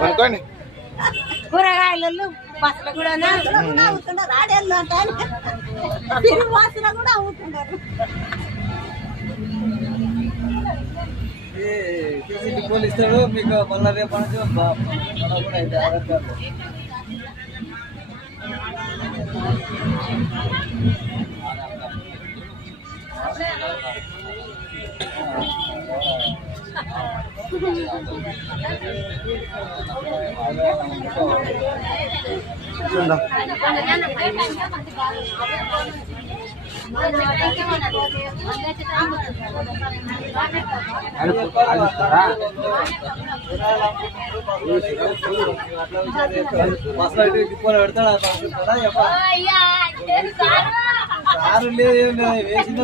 అనుకోండి కూరగాయలు బస్సులు కూడా అవుతున్నారు రాడేళ్ళు అంటే బస్సులో కూడా అవుతున్నారు పోలీస్తాడు మీకు మళ్ళీ రేపు నుంచి కూడా అయితే ఆధార్ కార్డు బస్సులో తిప్పుకొని పెడతాడు కారు లేదు వేసిన